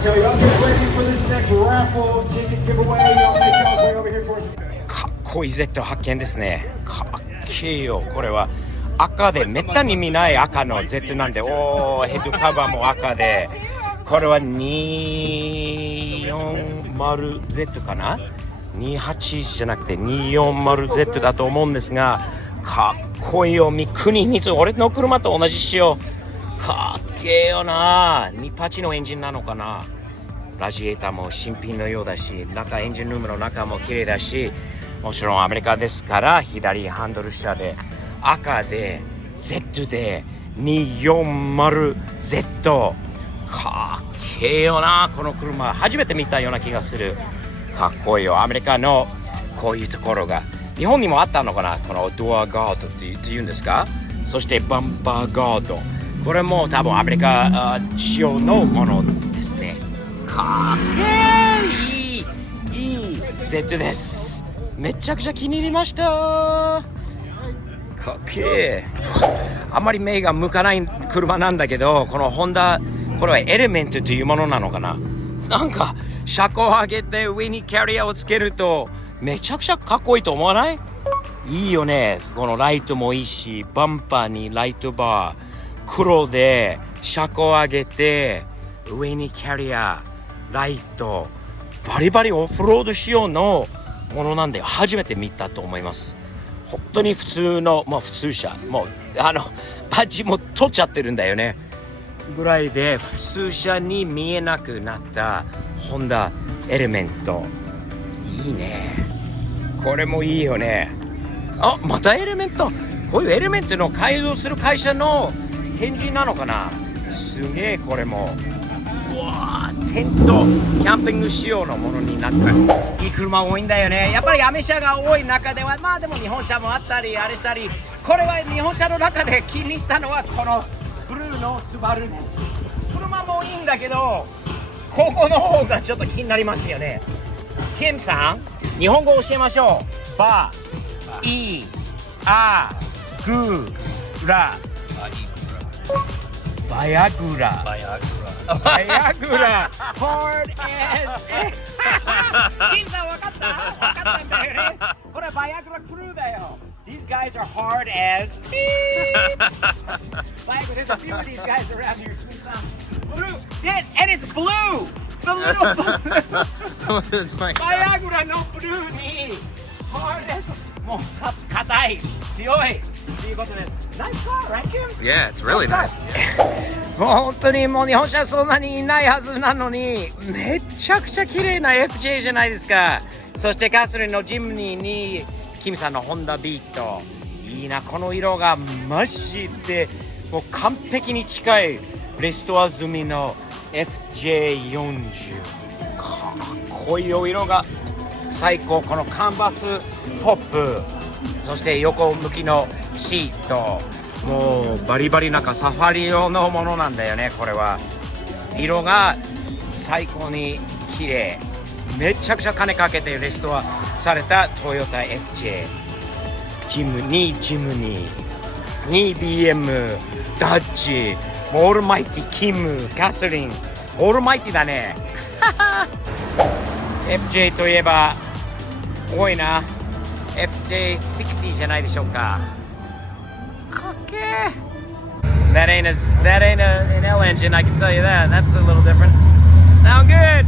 かっこいい Z 発見ですね。かっけえよ。これは赤でめったに見ない赤の Z なんで、おー、ヘッドカバーも赤で、これは 240Z かな、28じゃなくて 240Z だと思うんですが、かっこいいよ。三国光、俺の車と同じ仕様。かっけえよな。28のエンジンなのかな。ラジエーターも新品のようだし、エンジンルームの中も綺麗だし、もちろんアメリカですから左ハンドル下で赤で Z で 240Z。 かっけえよな。この車初めて見たような気がする。かっこいいよ。アメリカのこういうところが日本にもあったのかな。このドアガードっていうんですか。そしてバンパーガード、これも多分アメリカ仕様のものですね。かっけえ、いい Z です。めちゃくちゃ気に入りました。かっけえ。あんまり目が向かない車なんだけど、このホンダ、これはエレメントというものなのかな。なんか車高を上げて上にキャリアをつけるとめちゃくちゃかっこいいと思わない？いいよね。このライトもいいし、バンパーにライトバー、黒で車高を上げて上にキャリア、ライト、バリバリオフロード仕様のものなんで初めて見たと思います。本当に普通の、普通車、もうバッジも取っちゃってるんだよねぐらいで、普通車に見えなくなったホンダエレメント。いいね。これもいいよね。あ、またエレメント。こういうエレメントの改造する会社の展示なのかな。すげえ。これもうわー、テントキャンピング仕様のものになってます。いい車多いんだよね。やっぱりアメ車が多い中では、でも日本車もあったりあれしたり、これは日本車の中で気に入ったのはこのブルーのスバルです。車もいいんだけど、ここの方がちょっと気になりますよね。キムさん、日本語教えましょう。バイアグラ、バヤグラ、バヤグラ、hard as キムさん分かったんだよね。これバヤグラクルーだよ。These guys are hard as There's a few of these guys around here. Blue, and it's blue. The little Viagra のブルーに hard as もう硬い、強いということです。Nice car, right, Kim? Yeah, it's really nice. もう本当にもう日本車そんなにいないはずなのに、めちゃくちゃ綺麗な FJ じゃないですか。そしてカスリンのジムニーにキムさんのホンダビート、いいな。この色がマジでもう完璧に近いレストア済みの FJ40。 かっこいいお色が最高。このカンバストップ、そして横向きのシート、もうバリバリなんかサファリ用のものなんだよね。これは色が最高に綺麗。めちゃくちゃ金かけてレストアされたトヨタ FJ。 ジムニーに BM、 ダッチ、オールマイティ、キム、カスリン、オールマイティだねFJ といえば多いな。 FJ60 じゃないでしょうか。かっけー。That ain't an L engine, I can tell you that. That's a little different. Sound good.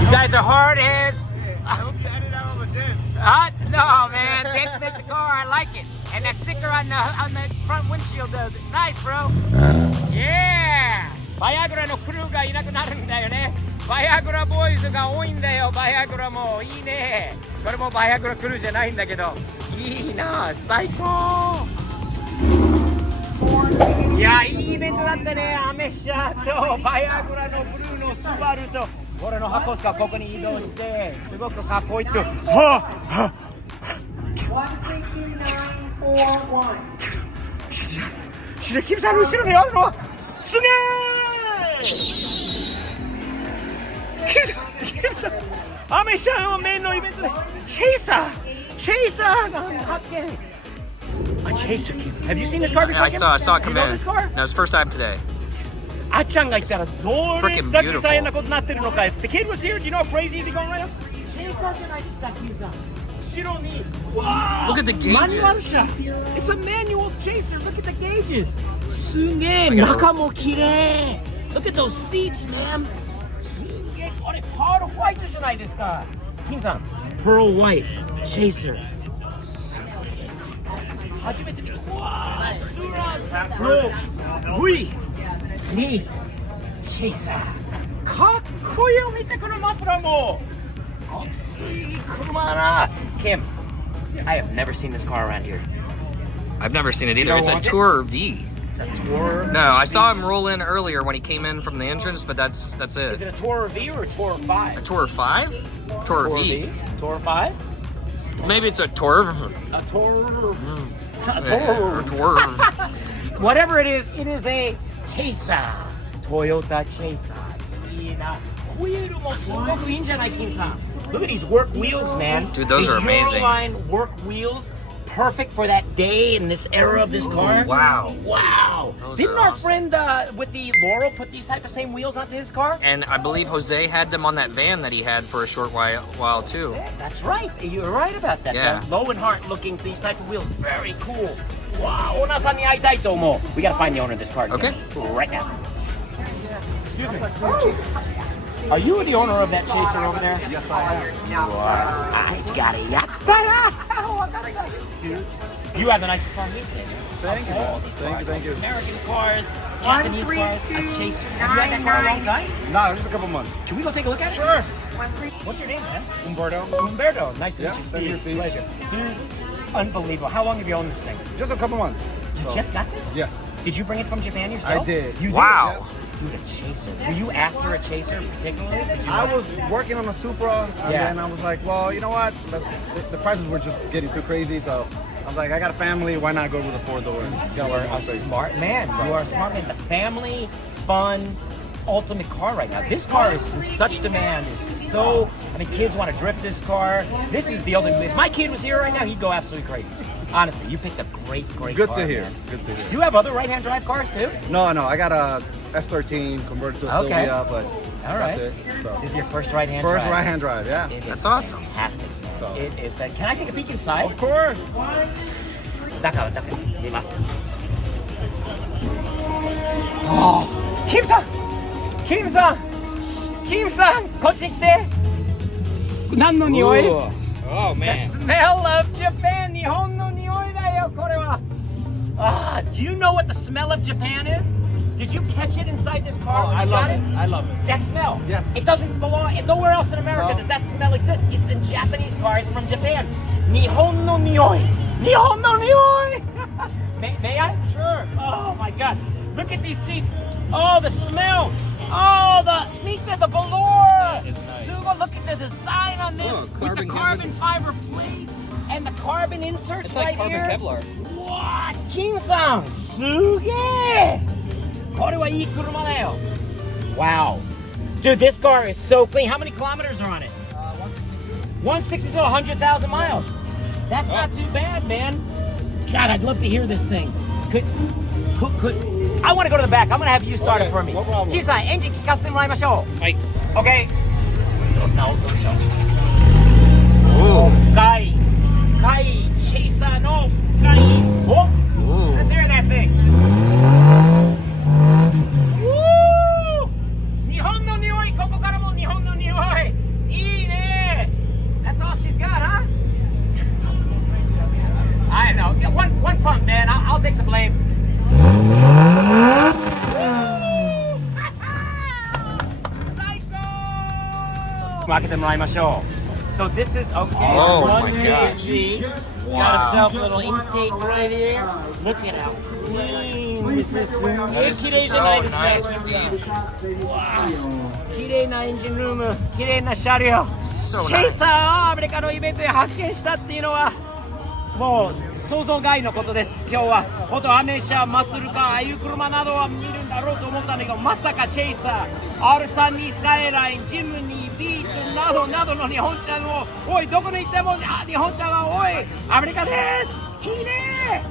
You guys are hard as. No, man. Dents make the car. I like it. And that sticker on the front windshield does it. Nice, bro. Yeah. バイアグラのクルーがいなくなるんだよね。バイアグラボーイズが多いんだよ。バイアグラもいいね。これもバイアグラクルーじゃないんだけど、いいな、最高。いや、いいイベントだったね。アメ車とバイアグラのブルーのスバルと俺の箱スカここに移動して、すごくかっこいいと。キムさんの後ろにあるのはすげー。アメ車のメインのイベントでシェイサーが発見。A Chaser. Have you seen this car before? I saw it come you know in. This car? No, it's first time today. あっちゃんがいたらどれ Freaking だけ beautiful. 大変なことになってるのか。If the kid was here, do you know how crazy he'd be going right now? チェイサーじゃないですか、キムさん。後ろに。Wow! Look at the gauges. マニュアル車。It's a manual chaser. Look at the gauges. すげえ。中も綺麗。Look at those seats, man. すげえ。これパールホワイトじゃないですか。キムさん。Pearl White Chaser。初めて見た。わー。スーラー。ロー。V。にチェイサーかっこいいよ見てこのマフラーも熱い車だな Kim I have never seen this car around here I've never seen it either. don't It's a want it? Tourer V. It's a Tourer No, I saw him roll in earlier when he came in from the entrance, but that's Is it. it a Tourer V or a Tourer 5? A Tourer 5? Tourer V. Tourer 5? Maybe it's a Tourer. A Tourer A Or Tourer Tourer. Whatever it is a Chaser Toyota Chaser いいなホイールもすごくいいんじゃない金さん Look at these work wheels, man. Dude, those the are amazing. Euroline work wheels, perfect for that day in this era of this car. Wow. Wow. Those Didn't are our awesome. friend with the Laurel put these type of same wheels onto his car? And I believe Jose had them on that van that he had for a short while too. That's right. You're right about that. Yeah. Low and Hart looking these type of wheels. Very cool. Wow. オーナーさんに会いたいと思う. We gotta find the owner of this car. Okay. Right now. Excuse me. Are you the owner of that Chaser over there? Yes, I am. I got it. You have the nicest car here. Thank you. All these Thank you, cars, thank you. American cars, Japanese cars, a Chaser. Have you had that car a long time? No, just a couple months. Can we go take a look at it? Sure. What's your name, man? Umberto. Humberto. Nice to Yeah, meet you, same Steve. here, Steve. Pleasure. Dude, unbelievable. How long have you owned this thing? Just a couple months. You So, just got this? Yes. Did you bring it from Japan yourself? I did. You Wow. did? Dude, a Chaser. Were you after a Chaser particularly? Did you I was working on a Supra, and Yeah. then I was like, well, you know what? The prices were just getting too crazy, so I was like, I got a family. Why not go with a four-door? You are a smart man. You are a smart man. The family, fun, ultimate car right now. This car is in such demand. Is so. I mean, kids want to drift this car. This is the ultimate. If my kid was here right now, he'd go absolutely crazy. Honestly, you picked a great Good car. to hear. Man. Good to hear. Do you have other right-hand drive cars too? No, I got a S13 converted to a Okay. Silvia, but All right. that's it. So. This is your first right-hand First drive. right-hand drive, yeah. It is That's awesome. Fantastic. So. It is. Can I take a peek inside? Of course. だから見ます。ああ、キムさん、キムさん、キムさん、こっちに来て。何の匂い Oh The man. smell of Japan. 日本の匂いだよ、これは。Ah, do you know what the smell of Japan is? Did you catch it inside this car? Oh, when I you love got it. I love it. That smell. Yes. It doesn't belong nowhere else in America. No. Does that smell exist? It's in Japanese cars from Japan. 日本の匂い。日本の匂い。may I? Sure. Oh my God! Look at these seats. Oh, the smell. Oh, meet the velour. is nice. Sugo, look at the design on this with the carbon fiber plate and the carbon inserts It's right like carbon here. Kevlar. What? Kim-san, すげえ。これはいい車だよ。Wow. Dude, this car is so clean. How many kilometers are on it? 160 to 100,000 miles. That's not too bad, man. God, I'd love to hear this thing. Could I want to go to the back. I'm going to have you start it Okay, for me. no problem. キムさん、エンジン聞かせてもらいましょう。はい。 OK。どんな音でしょう Ooh. 深いチェイサーの深いお Ooh. Let's hear that thing Woo! 日本の匂いここからも日本の匂いいいね That's all she's got, huh? I know. Yeah, one pump, man. I'll take the blame. Psycho! 開けてもらいましょう So this is okay. Oh my One gosh. kg. Got himself a little intake right here. Look at how clean this is. すげえ綺麗じゃないですか。 Nice, Steve. 綺麗なエンジンルーム、綺麗な車両。 So チェイサ nice. ーをアメリカのイベントで発見したっていうのはもう想像外のことです。今日は本当アメ車、マッスルカー、ああいう車などは見るんだろうと思ったんだけど、まさかチェイサー、R32 スカイライン、ジムニー、ビートなどなどの日本車のおいどこに行っても日本車はおいアメリカです。いいね。